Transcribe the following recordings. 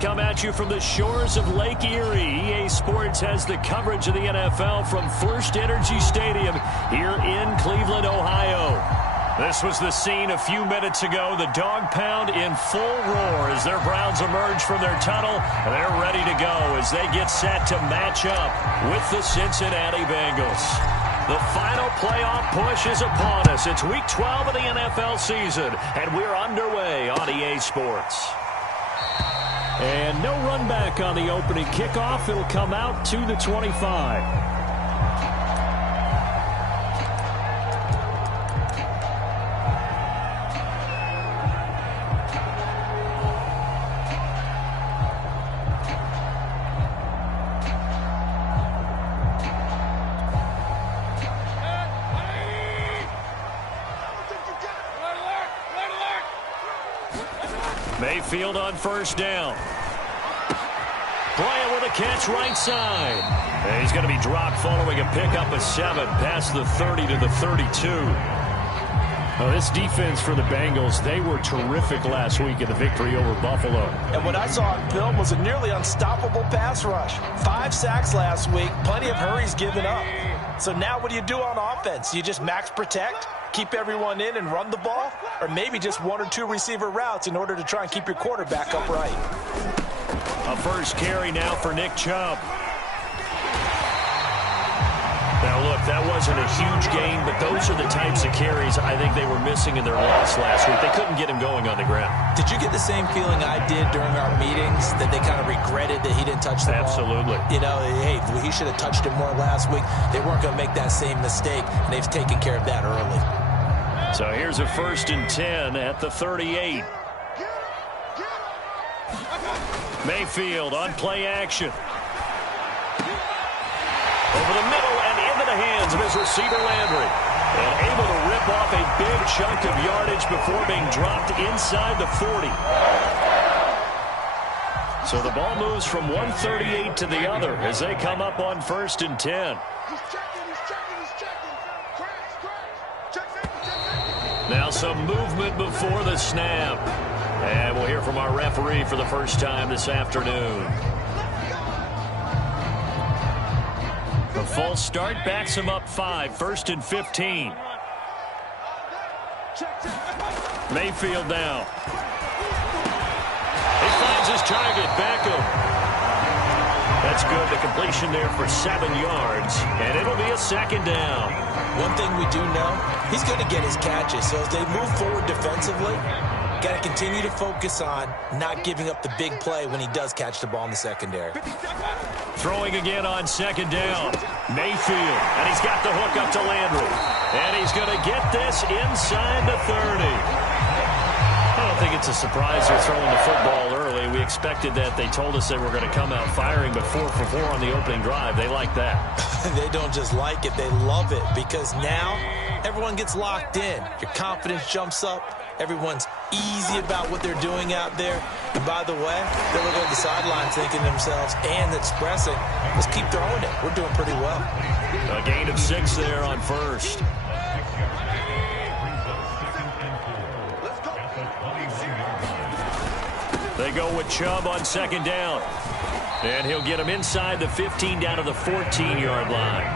come at you from the shores of Lake Erie. EA Sports has the coverage of the NFL from First Energy Stadium here in Cleveland, Ohio. This was the scene a few minutes ago. The dog pound in full roar as their Browns emerge from their tunnel. And they're ready to go as they get set to match up with the Cincinnati Bengals. The final playoff push is upon us. It's week 12 of the NFL season, and we're underway on EA Sports. And no run back on the opening kickoff. It'll come out to the 25. Mayfield on first down. Bryant with a catch right side. And he's going to be dropped following a pickup of 7 past the 30 to the 32. Well, this defense for the Bengals, they were terrific last week in the victory over Buffalo. And what I saw on film was a nearly unstoppable pass rush. 5 sacks last week, plenty of hurries given up. So now what do you do on offense? You just max protect, keep everyone in and run the ball, or maybe just 1 or 2 receiver routes in order to try and keep your quarterback upright. A first carry now for Nick Chubb. Now, look, that wasn't a huge gain, but those are the types of carries I think they were missing in their loss last week. They couldn't get him going on the ground. Did you get the same feeling I did during our meetings, that they kind of regretted that he didn't touch the ball? Absolutely. You know, hey, he should have touched it more last week. They weren't going to make that same mistake, and they've taken care of that early. So here's a 1st and 10 at the 38. Mayfield on play action. Over the middle and into the hands of his receiver Landry. And able to rip off a big chunk of yardage before being dropped inside the 40. So the ball moves from 138 to the other as they come up on 1st and 10. Now some movement before the snap. And we'll hear from our referee for the first time this afternoon. The false start backs him up 5, 1st and 15. Mayfield now. He finds his target, Beckham. That's good. The completion there for 7 yards, and it'll be a 2nd down. One thing we do know, he's going to get his catches. So as they move forward defensively, got to continue to focus on not giving up the big play when he does catch the ball in the secondary. Throwing again on 2nd down. Mayfield, and he's got the hook up to Landry. And he's going to get this inside the 30. I don't think it's a surprise they're throwing the football early. We expected that. They told us they were going to come out firing, but 4 for 4 on the opening drive. They like that. They don't just like it, they love it, because now everyone gets locked in. Your confidence jumps up. Everyone's easy about what they're doing out there. And by the way, they're looking at the sidelines thinking to themselves and expressing, let's keep throwing it. We're doing pretty well. A gain of 6 there on 1st. They go with Chubb on 2nd down. And he'll get him inside the 15 down to the 14-yard line.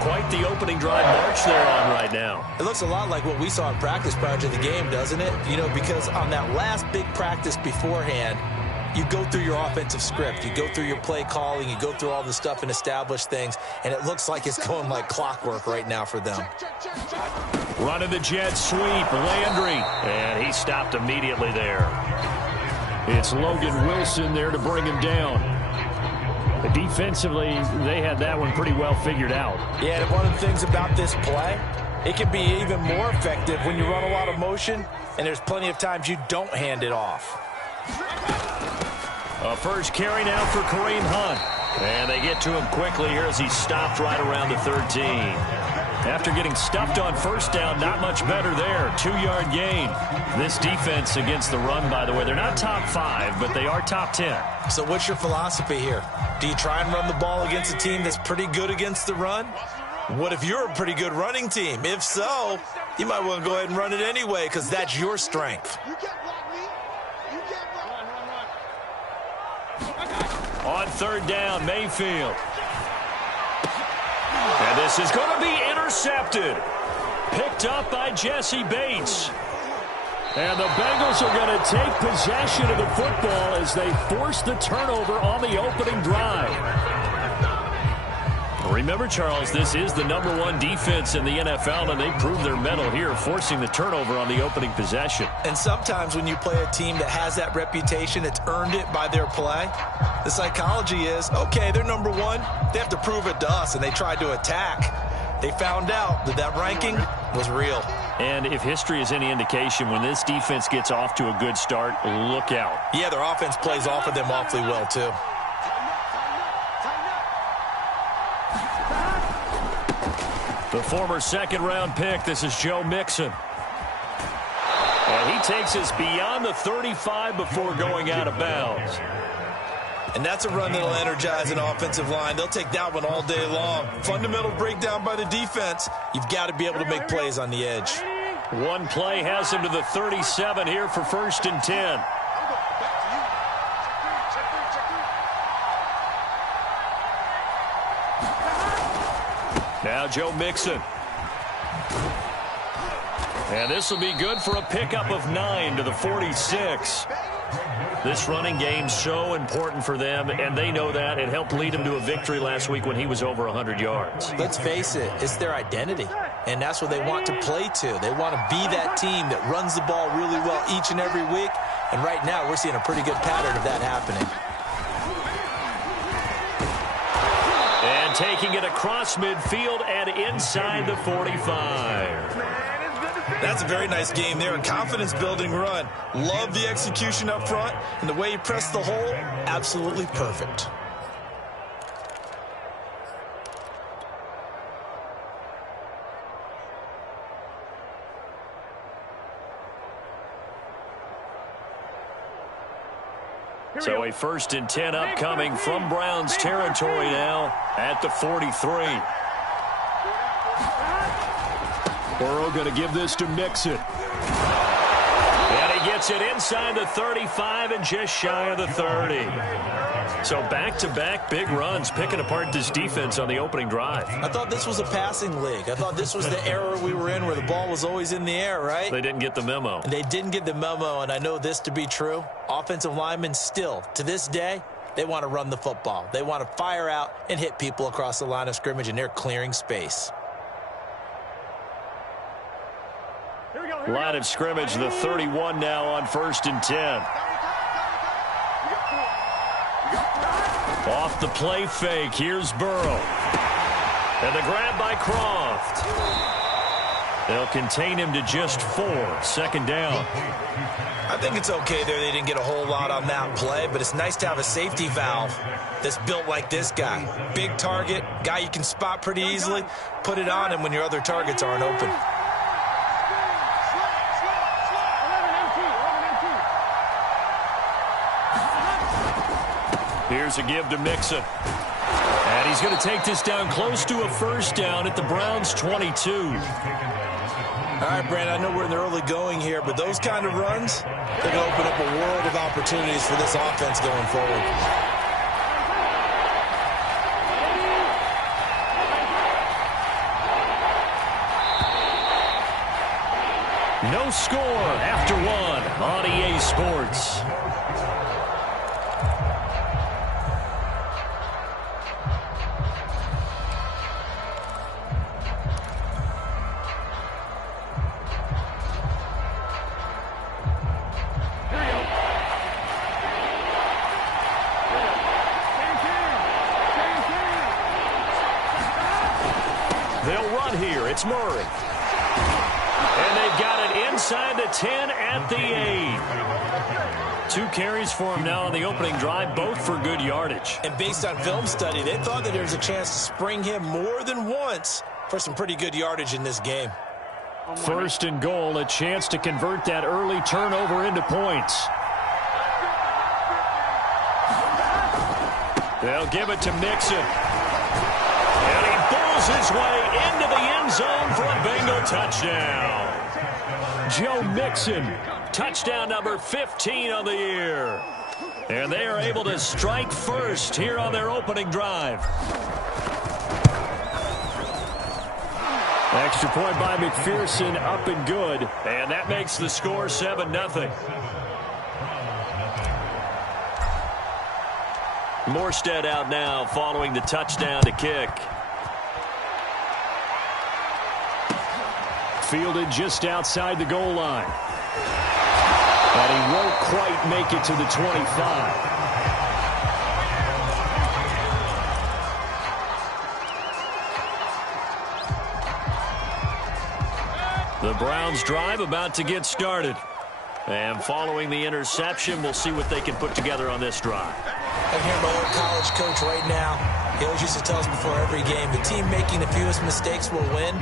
Quite the opening drive march they're on right now. It looks a lot like what we saw in practice prior to the game, doesn't it? You know, because on that last big practice beforehand, you go through your offensive script. You go through your play calling. You go through all the stuff and establish things. And it looks like it's going like clockwork right now for them. Running the jet sweep, Landry. And he stopped immediately there. It's Logan Wilson there to bring him down. Defensively, they had that one pretty well figured out. Yeah, and one of the things about this play, it can be even more effective when you run a lot of motion, and there's plenty of times you don't hand it off. A first carry now for Kareem Hunt. And they get to him quickly here as he's stopped right around the 13. After getting stuffed on 1st down, not much better there. 2-yard gain. This defense against the run, by the way, they're not top 5, but they are top 10. So what's your philosophy here? Do you try and run the ball against a team that's pretty good against the run? What if you're a pretty good running team? If so, you might want to go ahead and run it anyway because that's your strength. on third down, Mayfield. And this is going to be intercepted. Picked up by Jesse Bates. And the Bengals are going to take possession of the football as they force the turnover on the opening drive. Remember, Charles, this is the #1 defense in the NFL, and they proved their mettle here, forcing the turnover on the opening possession. And sometimes when you play a team that has that reputation, it's earned it by their play. The psychology is, okay, they're #1. They have to prove it to us, and they tried to attack. They found out that that ranking was real. And if history is any indication, when this defense gets off to a good start, look out. Yeah, their offense plays off of them awfully well, too. The former second-round pick, this is Joe Mixon. And he takes us beyond the 35 before going out of bounds. And that's a run that'll energize an offensive line. They'll take that one all day long. Fundamental breakdown by the defense. You've got to be able to make plays on the edge. One play has him to the 37 here for 1st and 10. Now Joe Mixon. And this will be good for a pickup of 9 to the 46. This running game's so important for them, and they know that. It helped lead them to a victory last week when he was over 100 yards. Let's face it, it's their identity, and that's what they want to play to. They want to be that team that runs the ball really well each and every week, and right now we're seeing a pretty good pattern of that happening. And taking it across midfield and inside the 45. That's a very nice game there, a confidence-building run. Love the execution up front, and the way he pressed the hole, absolutely perfect. So a 1st and 10 upcoming from Browns territory now at the 43. Burrow going to give this to Mixon. And he gets it inside the 35 and just shy of the 30. So back-to-back big runs picking apart this defense on the opening drive. I thought this was a passing league. I thought this was the era we were in where the ball was always in the air, right? They didn't get the memo. They didn't get the memo, and I know this to be true. Offensive linemen still, to this day, they want to run the football. They want to fire out and hit people across the line of scrimmage, and they're clearing space. Line of scrimmage, the 31 now on 1st and 10. Off the play fake, here's Burrow. And the grab by Croft. They'll contain him to just 4, 2nd down. I think it's okay there. They didn't get a whole lot on that play, but it's nice to have a safety valve that's built like this guy. Big target, guy you can spot pretty easily. Put it on him when your other targets aren't open. Here's a give to Mixon. And he's going to take this down close to a 1st down at the Browns' 22. All right, Brandon, I know we're in the early going here, but those kind of runs, they're going to open up a world of opportunities for this offense going forward. No score after 1 on EA Sports. They'll run here. It's Murray. And they've got it inside the 10 at the 8. 2 carries for him now on the opening drive, both for good yardage. And based on film study, they thought that there was a chance to spring him more than once for some pretty good yardage in this game. 1st and goal, a chance to convert that early turnover into points. They'll give it to Mixon. And he pulls his way into the end zone for a Bengal touchdown. Joe Mixon, touchdown number 15 on the year. And they are able to strike first here on their opening drive. Extra point by McPherson, up and good. And that makes the score 7-0. Morstead out now following the touchdown to kick. Fielded just outside the goal line. But he won't quite make it to the 25. The Browns drive about to get started. And following the interception, we'll see what they can put together on this drive. I hear my old college coach right now. He always used to tell us before every game, the team making the fewest mistakes will win.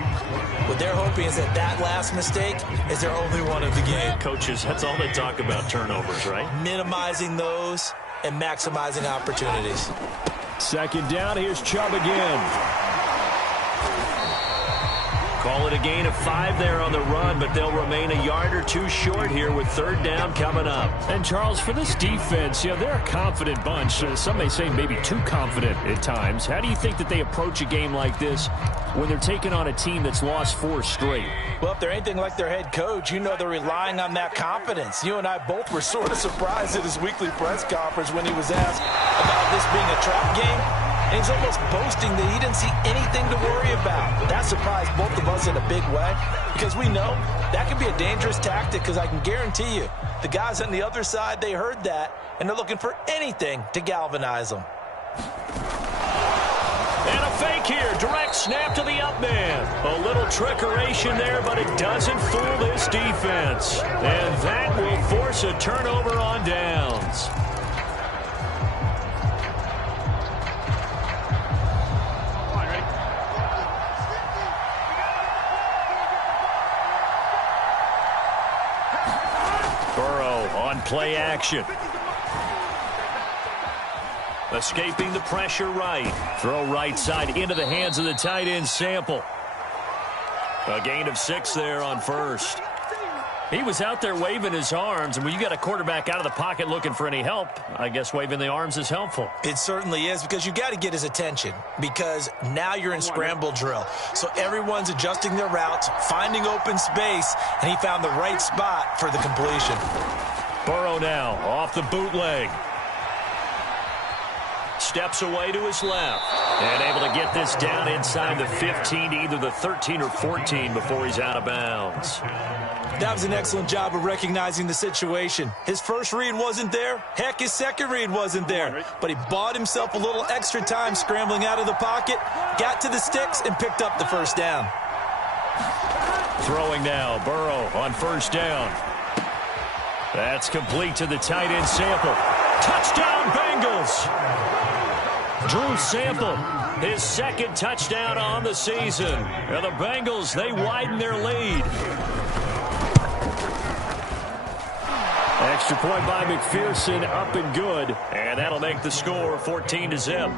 What they're hoping is that that last mistake is their only one of the game. Coaches, that's all they talk about, turnovers, right? Minimizing those and maximizing opportunities. Second down, here's Chubb again. Call it a gain of 5 there on the run, but they'll remain a yard or two short here with third down coming up. And, Charles, for this defense, they're a confident bunch. Some may say maybe too confident at times. How do you think that they approach a game like this when they're taking on a team that's lost 4 straight? Well, if they're anything like their head coach, they're relying on that confidence. You and I both were sort of surprised at his weekly press conference when he was asked about this being a trap game. And he's almost boasting that he didn't see anything to worry about. That surprised both of us in a big way because we know that could be a dangerous tactic because I can guarantee you the guys on the other side, they heard that, and they're looking for anything to galvanize them. And a fake here. Direct snap to the up man. A little trickeration there, but it doesn't fool this defense. And that will force a turnover on downs. Play action. Escaping the pressure right. Throw right side into the hands of the tight end Sample. A gain of 6 there on first. He was out there waving his arms, and when you got a quarterback out of the pocket looking for any help, I guess waving the arms is helpful. It certainly is because you got to get his attention because now you're in scramble drill. So everyone's adjusting their routes, finding open space, and he found the right spot for the completion. Burrow now off the bootleg. Steps away to his left. And able to get this down inside the 15 to either the 13 or 14 before he's out of bounds. That was an excellent job of recognizing the situation. His first read wasn't there. Heck, his second read wasn't there. But he bought himself a little extra time scrambling out of the pocket, got to the sticks, and picked up the first down. Throwing now, Burrow on first down. That's complete to the tight end Sample. Touchdown, Bengals! Drew Sample, his second touchdown on the season. And the Bengals, they widen their lead. Extra point by McPherson, up and good. And that'll make the score 14-0.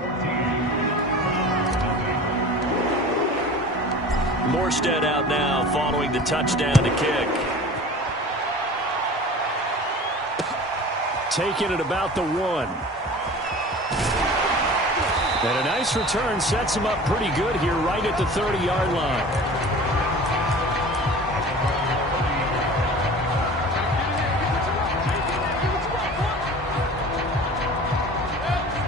Morstead out now following the touchdown to kick. Taking it about the 1. And a nice return sets him up pretty good here right at the 30-yard line.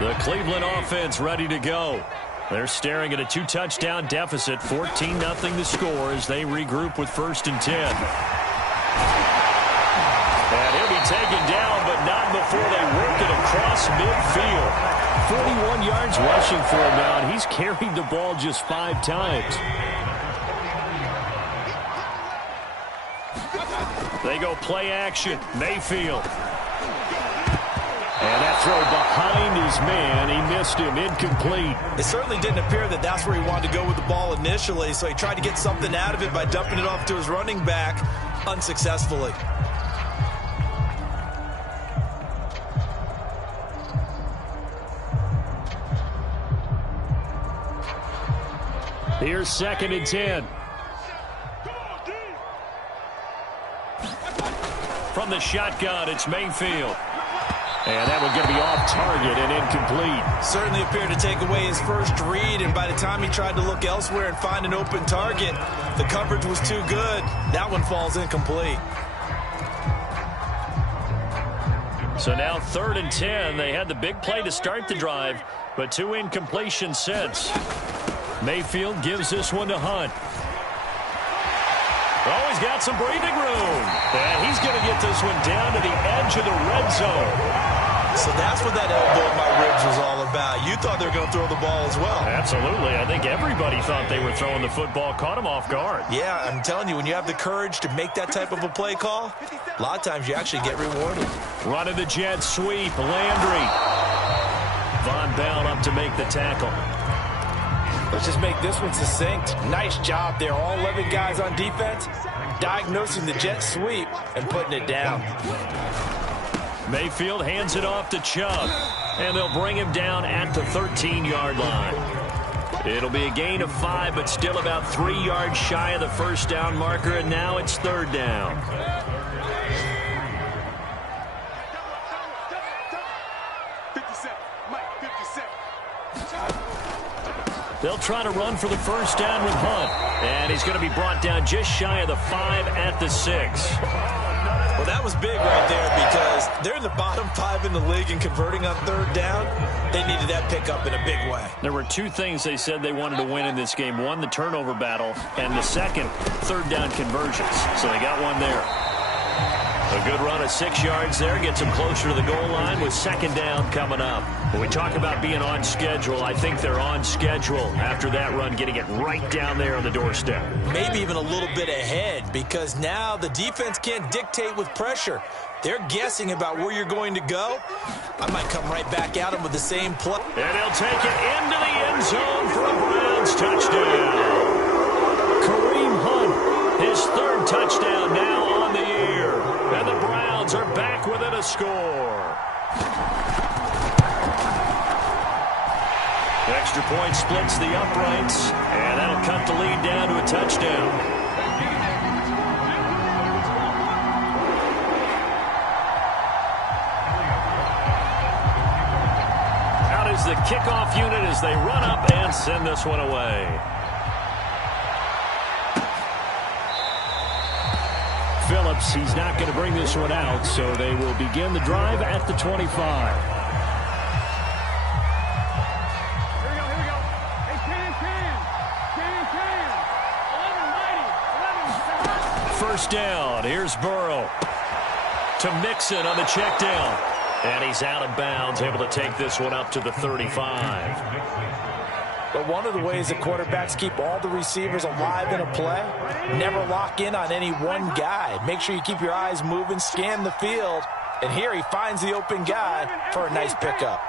The Cleveland offense ready to go. They're staring at a 2-touchdown deficit, 14-0 the score as they regroup with 1st and 10. And he'll be taken down, but not before they work it across midfield. 41 yards rushing for him now, and he's carried the ball just 5 times. They go play action. Mayfield. And that throw behind his man. He missed him. Incomplete. It certainly didn't appear that that's where he wanted to go with the ball initially, so he tried to get something out of it by dumping it off to his running back unsuccessfully. Here's 2nd and 10. From the shotgun, it's Mayfield. And that one's going to be off target and incomplete. Certainly appeared to take away his first read, and by the time he tried to look elsewhere and find an open target, the coverage was too good. That one falls incomplete. So now 3rd and 10. They had the big play to start the drive, but 2 incompletions since. Mayfield gives this one to Hunt. Oh, he's got some breathing room. And he's going to get this one down to the edge of the red zone. So that's what that elbow in my ribs was all about. You thought they were going to throw the ball as well. Absolutely. I think everybody thought they were throwing the football, caught him off guard. Yeah, I'm telling you, when you have the courage to make that type of a play call, a lot of times you actually get rewarded. Running the jet sweep, Landry. Von Bell up to make the tackle. Let's just make this one succinct. Nice job there. All 11 guys on defense diagnosing the jet sweep and putting it down. Mayfield hands it off to Chubb, and they'll bring him down at the 13-yard line. It'll be a gain of 5, but still about 3 yards shy of the first down marker, and now it's 3rd down. They'll try to run for the first down with Hunt, and he's going to be brought down just shy of the 5 at the 6. Well, that was big right there because they're in the bottom 5 in the league and converting on 3rd down. They needed that pickup in a big way. There were 2 things they said they wanted to win in this game. One, the turnover battle, and the second, 3rd down conversions. So they got one there. A good run of 6 yards there gets them closer to the goal line with 2nd down coming up. When we talk about being on schedule, I think they're on schedule after that run, getting it right down there on the doorstep. Maybe even a little bit ahead because now the defense can't dictate with pressure. They're guessing about where you're going to go. I might come right back at them with the same play. And he'll take it into the end zone for a Browns touchdown. Kareem Hunt, his 3rd touchdown now on the year. And the Browns are back within a score. Extra point splits the uprights, and that'll cut the lead down to a touchdown. Out is the kickoff unit as they run up and send this one away. Phillips, he's not going to bring this one out, so they will begin the drive at the 25. First down. Here's Burrow to Mixon on the check down. And he's out of bounds, able to take this one up to the 35. But one of the ways that quarterbacks keep all the receivers alive in a play, never lock in on any one guy. Make sure you keep your eyes moving, scan the field. And here he finds the open guy for a nice pickup.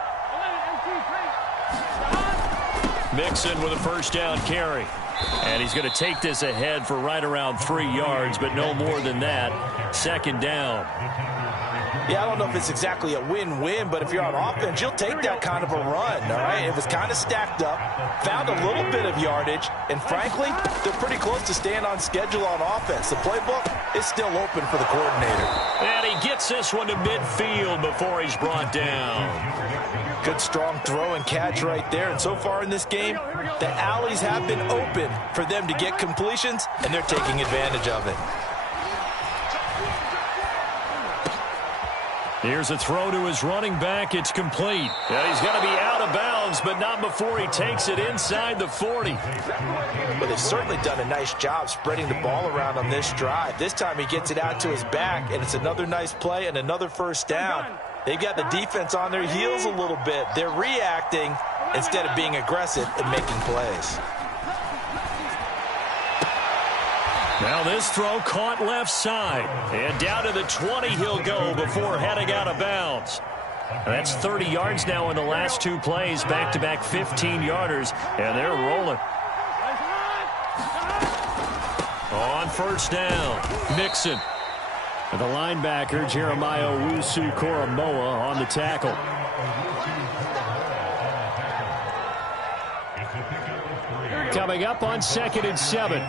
Mixon with a first down carry. And he's going to take this ahead for right around 3 yards, but no more than that. 2nd down. Yeah, I don't know if it's exactly a win-win, but if you're on offense, you'll take that kind of a run, all right? It was kind of stacked up, found a little bit of yardage, and frankly, they're pretty close to staying on schedule on offense. The playbook is still open for the coordinator. And he gets this one to midfield before he's brought down. Good strong throw and catch right there. And so far in this game, the alleys have been open for them to get completions, and they're taking advantage of it. Here's a throw to his running back. It's complete. Yeah, he's going to be out of bounds, but not before he takes it inside the 40. But they've certainly done a nice job spreading the ball around on this drive. This time he gets it out to his back, and it's another nice play and another first down. They've got the defense on their heels a little bit. They're reacting instead of being aggressive and making plays. Now this throw caught left side. And down to the 20 he'll go before heading out of bounds. That's 30 yards now in the last 2 plays. Back-to-back 15-yarders. And they're rolling. On first down, Mixon. The linebacker, Jeremiah Owusu-Koramoah, on the tackle. Coming up on 2nd and 7.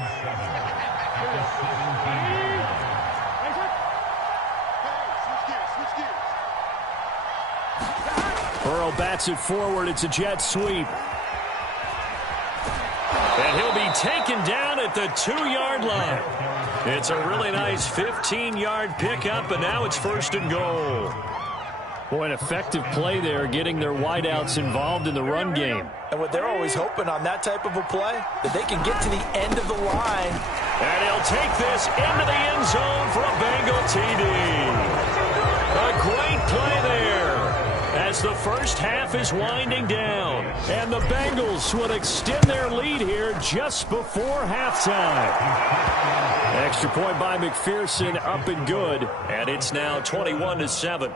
Burrow bats it forward. It's a jet sweep. And he'll be taken down at the 2-yard line. It's a really nice 15-yard pickup, and now it's 1st and goal. Boy, an effective play there, getting their wideouts involved in the run game. And what they're always hoping on that type of a play, that they can get to the end of the line. And he'll take this into the end zone for a Bengal TD. A great play there as the first half is winding down. And the Bengals will extend their lead here just before halftime. Extra point by McPherson, up and good. And it's now 21-7.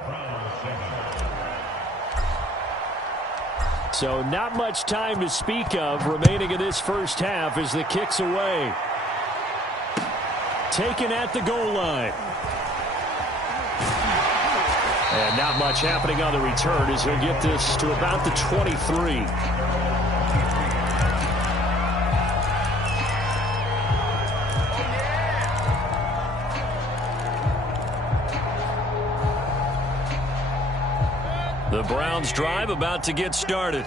So not much time to speak of remaining in this first half as the kick's away. Taken at the goal line. And not much happening on the return as he'll get this to about the 23. The Browns drive about to get started.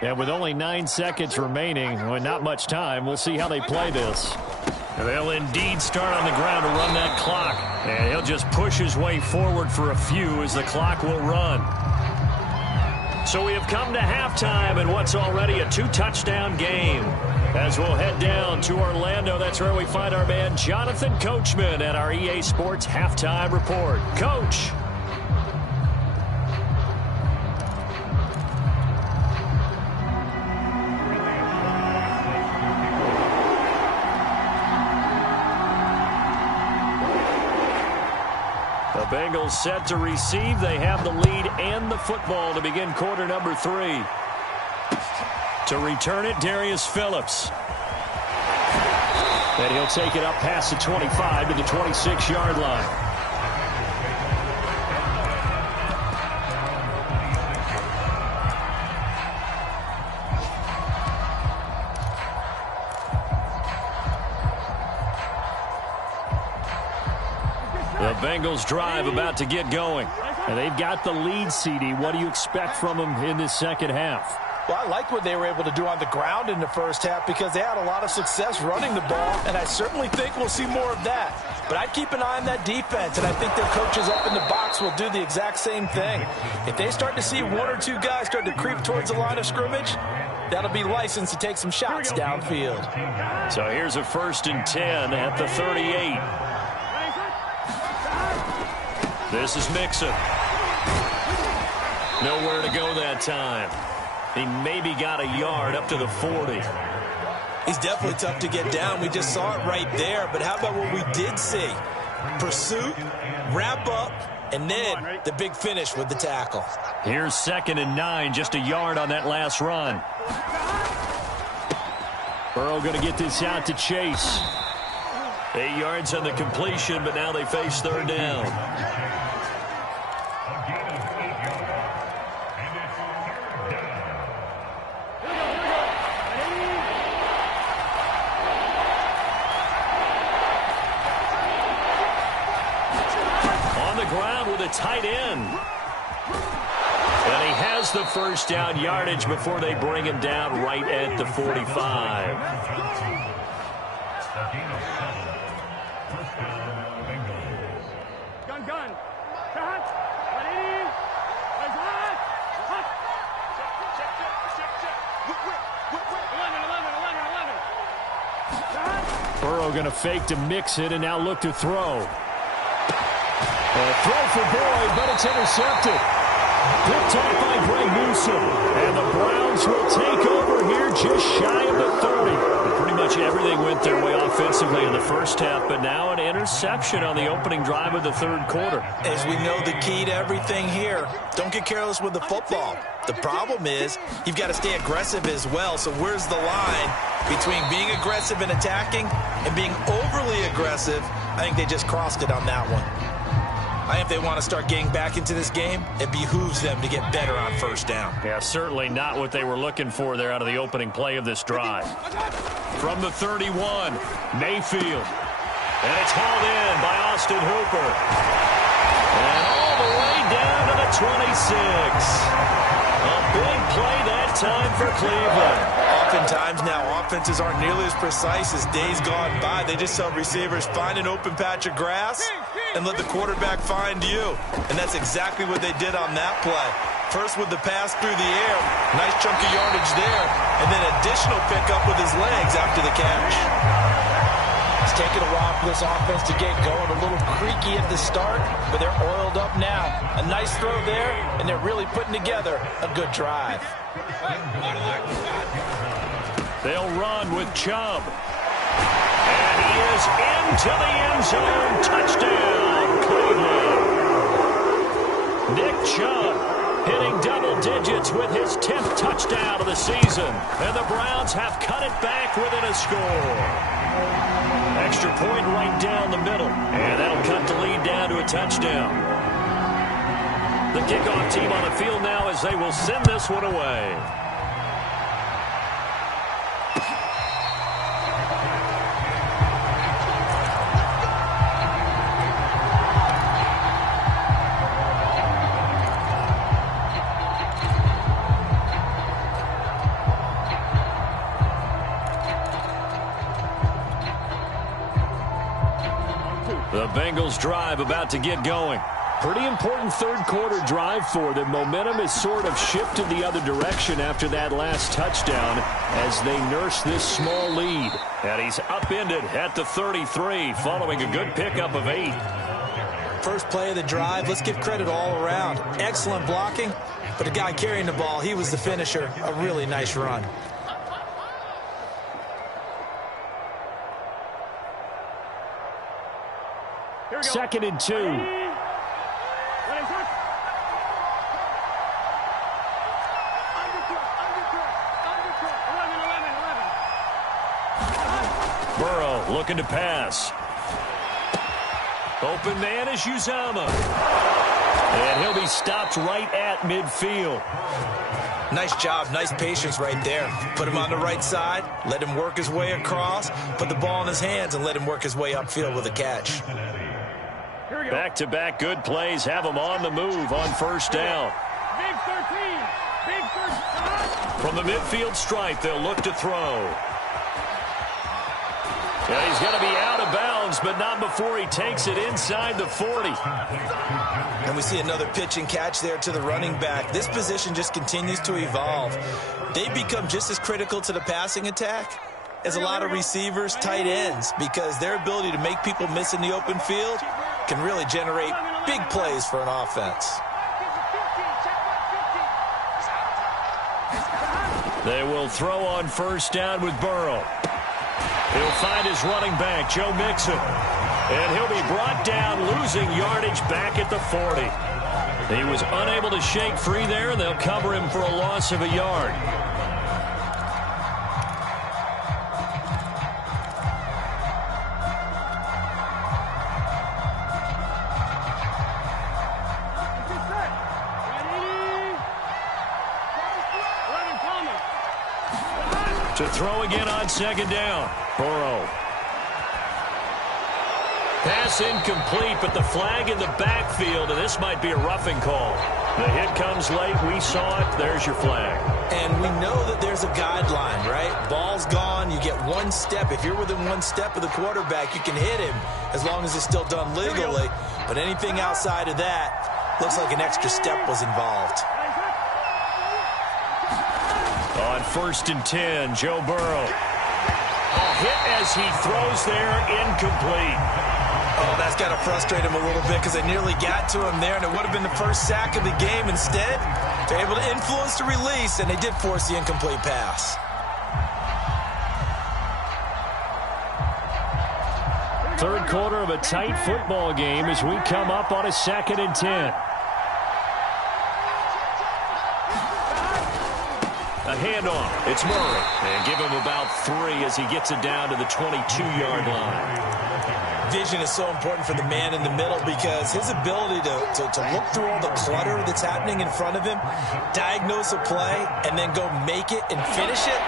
And with only 9 seconds remaining, well, not much time, we'll see how they play this. They'll indeed start on the ground to run that clock. And he'll just push his way forward for a few as the clock will run. So we have come to halftime in what's already a 2-touchdown game. As we'll head down to Orlando, that's where we find our man Jonathan Coachman at our EA Sports Halftime Report. Coach. Bengals set to receive. They have the lead and the football to begin quarter number 3. To return it, Darius Phillips. And he'll take it up past the 25 to the 26-yard line. The Bengals drive about to get going. And they've got the lead, CD. What do you expect from them in this second half? Well, I like what they were able to do on the ground in the first half because they had a lot of success running the ball, and I certainly think we'll see more of that. But I'd keep an eye on that defense, and I think their coaches up in the box will do the exact same thing. If they start to see 1 or 2 guys start to creep towards the line of scrimmage, that'll be licensed to take some shots downfield. So here's a 1st and 10 at the 38. This is Mixon. Nowhere to go that time. He maybe got a yard up to the 40. He's definitely tough to get down. We just saw it right there. But how about what we did see? Pursuit, wrap up, and then the big finish with the tackle. Here's 2nd and 9, just a yard on that last run. Burrow going to get this out to Chase. 8 yards on the completion, but now they face 3rd down. On the ground with a tight end. And he has the 1st down yardage before they bring him down right at the 45. Burrow going to fake to mix it and now look to throw. A throw for Boyd, but it's intercepted. Picked off by Greg Newsome. And the Browns will take over here just shy of the 30. Pretty much everything went their way offensively in the first half, but now an interception on the opening drive of the 3rd quarter. As we know, the key to everything here, don't get careless with the football. The problem is you've got to stay aggressive as well. So where's the line between being aggressive and attacking and being overly aggressive? I think they just crossed it on that one. I think if they want to start getting back into this game, it behooves them to get better on 1st down. Yeah, certainly not what they were looking for there out of the opening play of this drive. From the 31, Mayfield. And it's hauled in by Austin Hooper. And all the way down to the 26. A big play that time for Cleveland. Oftentimes now, offenses aren't nearly as precise as days gone by. They just tell receivers, find an open patch of grass and let the quarterback find you. And that's exactly what they did on that play. First with the pass through the air, nice chunk of yardage there, and then additional pickup with his legs after the catch. It's taken a while for this offense to get going. A little creaky at the start, but they're oiled up now. A nice throw there, and they're really putting together a good drive. They'll run with Chubb. And he is into the end zone. Touchdown, Cleveland. Nick Chubb hitting double digits with his 10th touchdown of the season. And the Browns have cut it back within a score. Extra point right down the middle. And that'll cut the lead down to a touchdown. The kickoff team on the field now as they will send this one away. The Bengals drive about to get going. Pretty important third quarter drive for them. Momentum has sort of shifted the other direction after that last touchdown as they nurse this small lead. And he's upended at the 33 following a good pickup of 8. First play of the drive, let's give credit all around. Excellent blocking, but the guy carrying the ball, he was the finisher. A really nice run. Second and 2. Burrow looking to pass. Open man is Uzama. And he'll be stopped right at midfield. Nice job, nice patience right there. Put him on the right side, let him work his way across, put the ball in his hands, and let him work his way upfield with a catch. Back-to-back good plays have him on the move on first down. Big 13. Big 13. From the midfield stripe, they'll look to throw. Yeah, he's going to be out of bounds, but not before he takes it inside the 40. And we see another pitch and catch there to the running back. This position just continues to evolve. They become just as critical to the passing attack as a lot of receivers, tight ends, because their ability to make people miss in the open field can really generate big plays for an offense. They will throw on first down with Burrow. He'll find his running back, Joe Mixon. And he'll be brought down, losing yardage back at the 40. He was unable to shake free there, and they'll cover him for a loss of a yard. To throw again on second down. Burrow. Pass incomplete, but the flag in the backfield, and this might be a roughing call. The hit comes late. We saw it. There's your flag. And we know that there's a guideline, right? Ball's gone. You get one step. If you're within one step of the quarterback, you can hit him as long as it's still done legally. But anything outside of that looks like an extra step was involved. On first and 10, Joe Burrow. A hit as he throws there, incomplete. Oh, that's got to frustrate him a little bit because they nearly got to him there, and it would have been the first sack of the game. Instead, they're able to influence the release, and they did force the incomplete pass. Third quarter of a tight football game as we come up on a second and 10. A handoff. It's Murray. And give him about 3 as he gets it down to the 22-yard line. Vision is so important for the man in the middle because his ability to look through all the clutter that's happening in front of him, diagnose a play, and then go make it and finish it,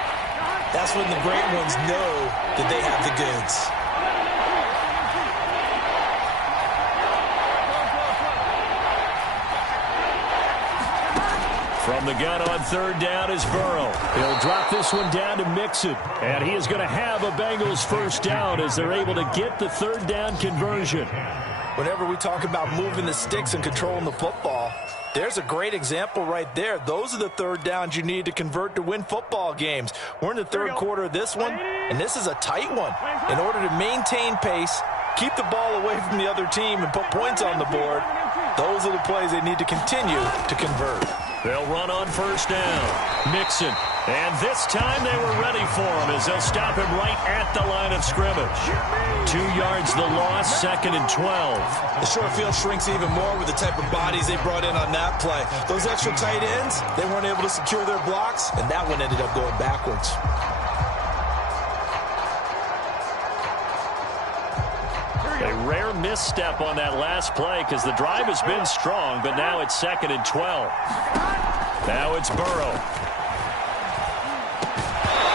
that's when the great ones know that they have the goods. From the gun on third down is Burrow. He'll drop this one down to Mixon. And he is going to have a Bengals first down as they're able to get the third down conversion. Whenever we talk about moving the sticks and controlling the football, there's a great example right there. Those are the third downs you need to convert to win football games. We're in the third quarter of this one, and this is a tight one. In order to maintain pace, keep the ball away from the other team, and put points on the board, those are the plays they need to continue to convert. They'll run on first down. Mixon. And this time they were ready for him as they'll stop him right at the line of scrimmage. 2 yards the loss, 2nd and 12. The short field shrinks even more with the type of bodies they brought in on that play. Those extra tight ends, they weren't able to secure their blocks, and that one ended up going backwards. A rare misstep on that last play because the drive has been strong, but now it's 2nd and 12. Now it's Burrow.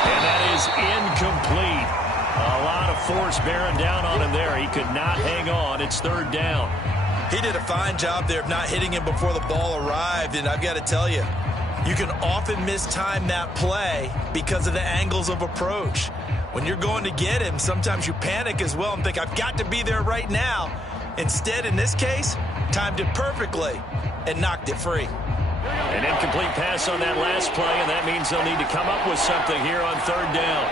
And that is incomplete. A lot of force bearing down on him there. He could not hang on. It's third down. He did a fine job there of not hitting him before the ball arrived, and I've got to tell you, you can often mistime that play because of the angles of approach. When you're going to get him, sometimes you panic as well and think, I've got to be there right now. Instead, in this case, timed it perfectly and knocked it free. An incomplete pass on that last play, and that means they'll need to come up with something here on third down.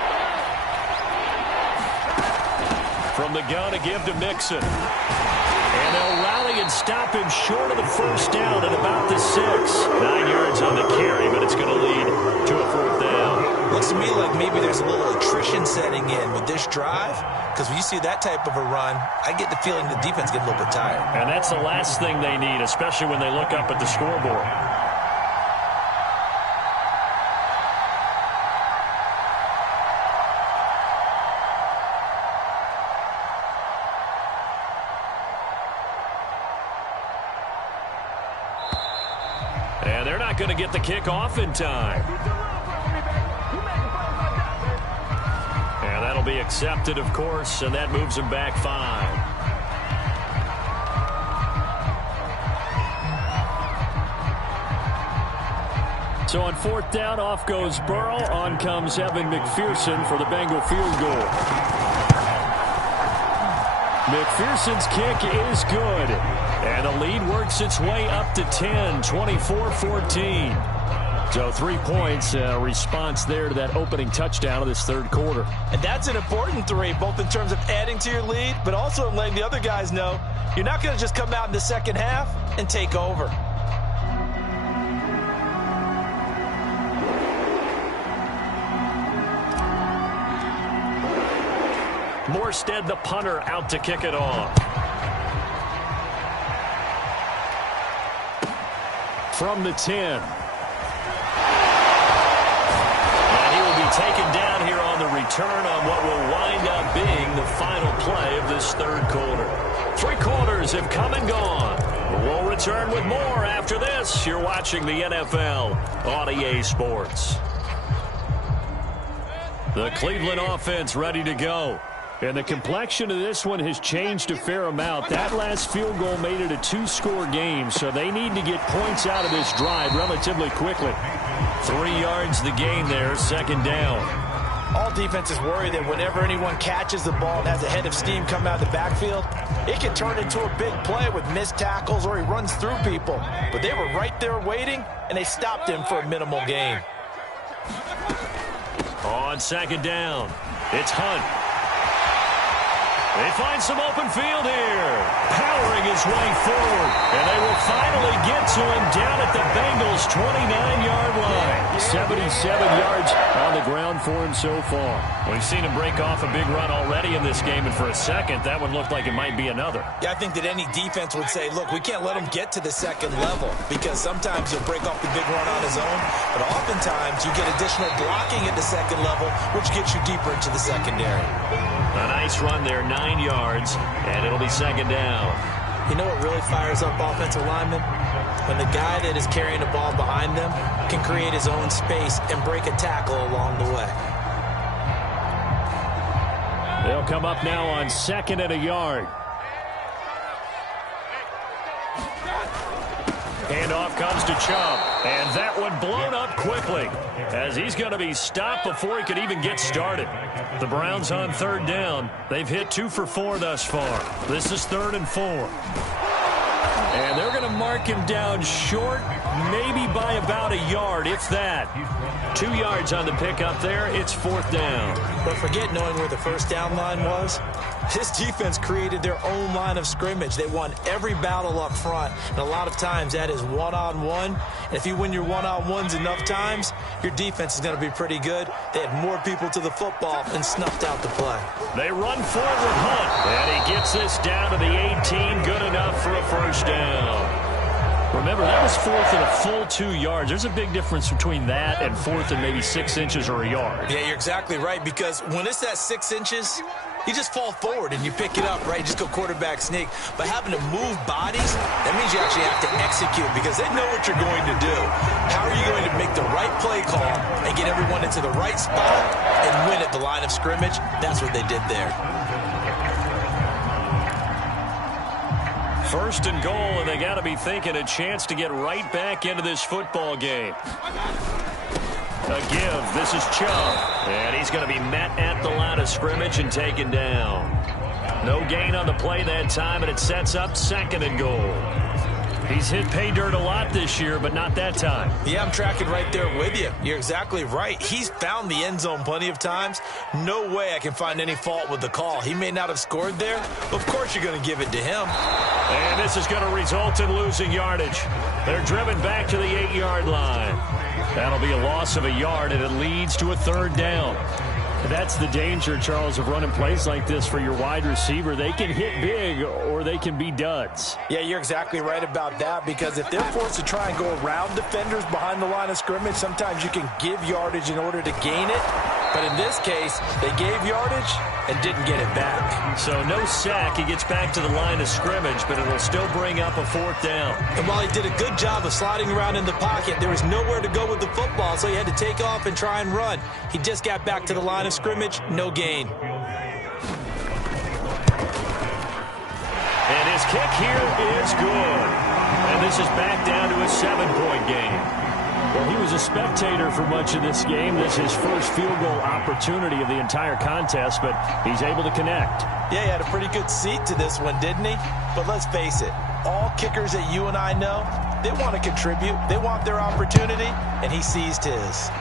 From the gun, a give to Mixon. And they'll rally and stop him short of the first down at about the 6. 9 yards on the carry, but it's going to lead to a fourth down. Looks to me like maybe there's a little attrition setting in with this drive, because when you see that type of a run, I get the feeling the defense get a little bit tired. And that's the last thing they need, especially when they look up at the scoreboard. And they're not going to get the kick off in time. And that'll be accepted, of course, and that moves them back 5. So on fourth down, off goes Burrow. On comes Evan McPherson for the Bengal field goal. McPherson's kick is good. And the lead works its way up to 10, 24-14. So 3 points, response there to that opening touchdown of this third quarter. And that's an important 3, both in terms of adding to your lead, but also in letting the other guys know you're not going to just come out in the second half and take over. Morstead, the punter, out to kick it off. From the 10. And he will be taken down here on the return on what will wind up being the final play of this third quarter. 3 quarters have come and gone. We'll return with more after this. You're watching the NFL on EA Sports. The Cleveland offense ready to go. And the complexion of this one has changed a fair amount. That last field goal made it a 2-score game, so they need to get points out of this drive relatively quickly. 3 yards the gain there, second down. All defenses worry that whenever anyone catches the ball and has a head of steam come out of the backfield, it can turn into a big play with missed tackles or he runs through people. But they were right there waiting, and they stopped him for a minimal gain. On second down, it's Hunt. They find some open field here. Powering his way forward. And they will finally get to him down at the Bengals' 29-yard line. 77 yards on the ground for him so far. We've seen him break off a big run already in this game, and for a second, that one looked like it might be another. Yeah, I think that any defense would say, look, we can't let him get to the second level, because sometimes he'll break off the big run on his own, but oftentimes you get additional blocking at the second level, which gets you deeper into the secondary. A nice run there, 9 yards, and it'll be second down. You know what really fires up offensive linemen? When the guy that is carrying the ball behind them can create his own space and break a tackle along the way. They'll come up now on 2nd and a yard. Handoff comes to Chubb. And that one blown up quickly as he's going to be stopped before he could even get started. The Browns on third down. They've hit 2 for 4 thus far. This is 3rd and 4. And they're going to mark him down short, maybe by about a yard, if that. 2 yards on the pickup there. It's 4th down. But forget knowing where the first down line was. This defense created their own line of scrimmage. They won every battle up front, and a lot of times that is one-on-one. And if you win your one-on-ones enough times, your defense is going to be pretty good. They had more people to the football and snuffed out the play. They run forward with Hunt, and he gets this down to the 18. Good enough for a first down. Remember, that was 4th and a full 2 yards. There's a big difference between that and 4th and maybe 6 inches or a yard. Yeah, you're exactly right, because when it's that 6 inches, you just fall forward and you pick it up, right? You just go quarterback sneak. But having to move bodies, that means you actually have to execute because they know what you're going to do. How are you going to make the right play call and get everyone into the right spot and win at the line of scrimmage? That's what they did there. 1st and goal, and they got to be thinking a chance to get right back into this football game. A give. This is Chubb. And he's going to be met at the line of scrimmage and taken down. No gain on the play that time, and it sets up 2nd and goal. He's hit pay dirt a lot this year, but not that time. Yeah, I'm tracking right there with you. You're exactly right. He's found the end zone plenty of times. No way I can find any fault with the call. He may not have scored there. Of course you're going to give it to him. And this is going to result in losing yardage. They're driven back to the 8-yard line. That'll be a loss of a yard, and it leads to a 3rd down. That's the danger, Charles, of running plays like this for your wide receiver. They can hit big or they can be duds. Yeah, you're exactly right about that, because if they're forced to try and go around defenders behind the line of scrimmage, sometimes you can give yardage in order to gain it. But in this case, they gave yardage and didn't get it back. So no sack. He gets back to the line of scrimmage, but it'll still bring up a 4th down. And while he did a good job of sliding around in the pocket, there was nowhere to go with the football, so he had to take off and try and run. He just got back to the line of scrimmage, no gain. And his kick here is good. And this is back down to a 7-point game. Well, he was a spectator for much of this game. This is his first field goal opportunity of the entire contest, but he's able to connect. Yeah, he had a pretty good seat to this one, didn't he? But let's face it, all kickers that you and I know, they want to contribute. They want their opportunity, and he seized his.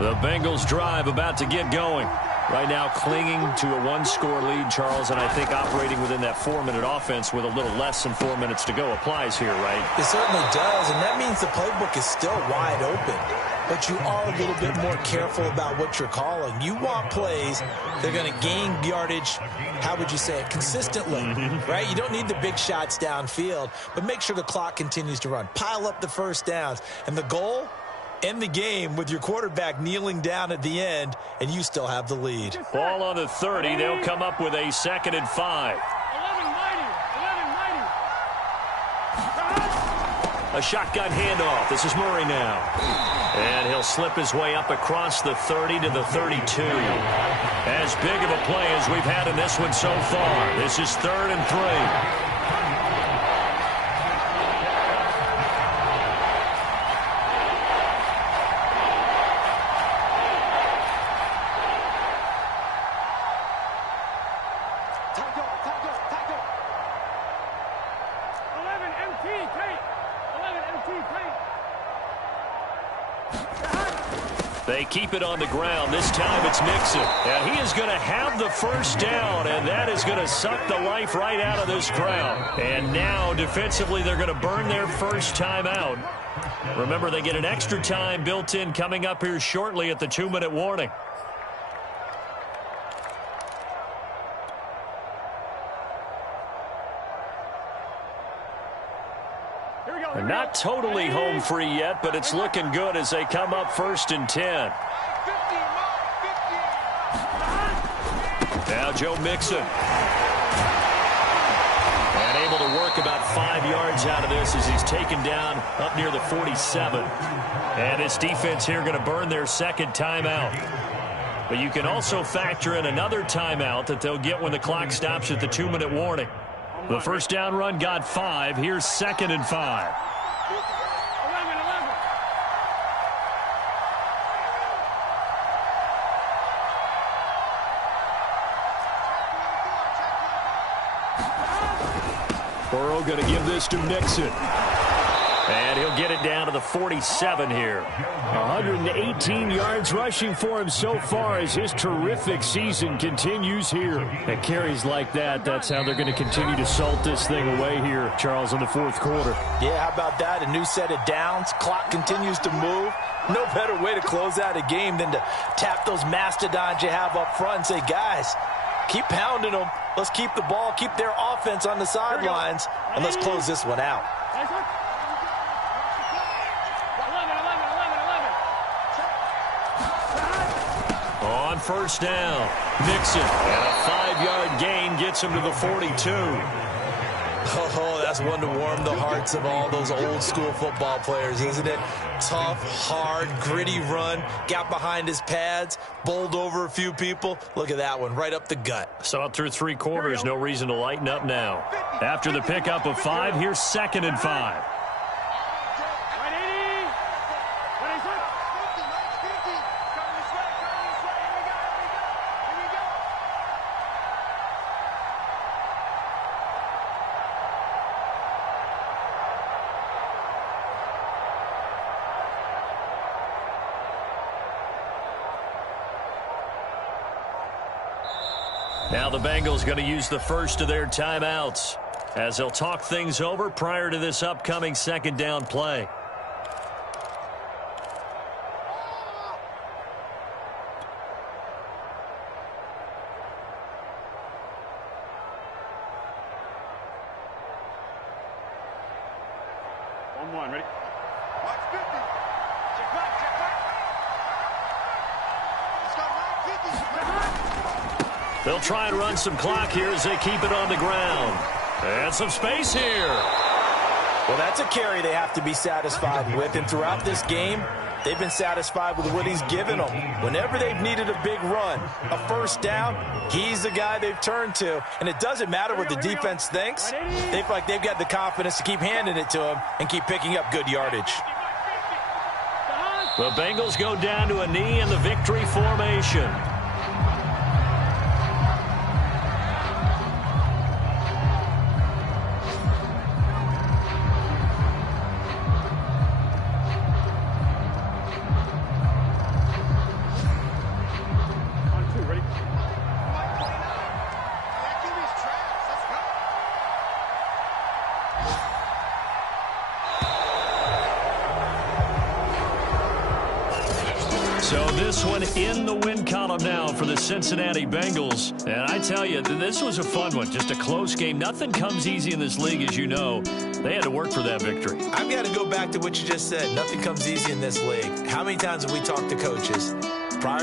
The Bengals drive about to get going. Right now clinging to a 1-score lead, Charles, and I think operating within that 4-minute offense with a little less than 4 minutes to go applies here, right? It certainly does, and that means the playbook is still wide open. But you are a little bit more careful about what you're calling. You want plays that are going to gain yardage, how would you say it, consistently, right? You don't need the big shots downfield, but make sure the clock continues to run. Pile up the first downs. And the goal? End the game with your quarterback kneeling down at the end, and you still have the lead. Ball on the 30. They'll come up with a 2nd and 5. 11-90. A shotgun handoff. This is Murray now. And he'll slip his way up across the 30 to the 32. As big of a play as we've had in this one so far. This is 3rd and 3. They keep it on the ground. This time it's Mixon. And he is going to have the first down, and that is going to suck the life right out of this crowd. And now, defensively, they're going to burn their first time out. Remember, they get an extra time built in coming up here shortly at the 2-minute warning. They're not totally home free yet, but it's looking good as they come up 1st and 10. Now Joe Mixon. 5 yards out of this as he's taken down up near the 47. And this defense here going to burn their second timeout. But you can also factor in another timeout that they'll get when the clock stops at the 2-minute warning. The first down run got 5. Here's 2nd and 5. Burrow going to give this to Nixon. And he'll get it down to the 47 here. 118 yards rushing for him so far as his terrific season continues here. And carries like that, that's how they're going to continue to salt this thing away here, Charles, in the fourth quarter. Yeah, how about that? A new set of downs. Clock continues to move. No better way to close out a game than to tap those mastodons you have up front and say, guys, keep pounding them. Let's keep the ball, keep their offense on the sidelines, and let's close this one out. On first down, Nixon, and a 5-yard gain gets him to the 42. Oh, that's one to warm the hearts of all those old-school football players, isn't it? Tough, hard, gritty run, got behind his pads, bowled over a few people. Look at that one, right up the gut. Saw it through 3 quarters, no reason to lighten up now. After the pickup of 5, here's 2nd and 5. Now the Bengals going to use the first of their timeouts as they'll talk things over prior to this upcoming second down play. On 1, ready? Watch 50. Check back, check back. Let's go, Mike 50. They'll try and run some clock here as they keep it on the ground. And some space here. Well, that's a carry they have to be satisfied with. And throughout this game, they've been satisfied with what he's given them. Whenever they've needed a big run, a first down, he's the guy they've turned to. And it doesn't matter what the defense thinks. They feel like they've got the confidence to keep handing it to him and keep picking up good yardage. The Bengals go down to a knee in the victory formation. So this one in the win column now for the Cincinnati Bengals. And I tell you, this was a fun one. Just a close game. Nothing comes easy in this league, as you know. They had to work for that victory. I've got to go back to what you just said. Nothing comes easy in this league. How many times have we talked to coaches prior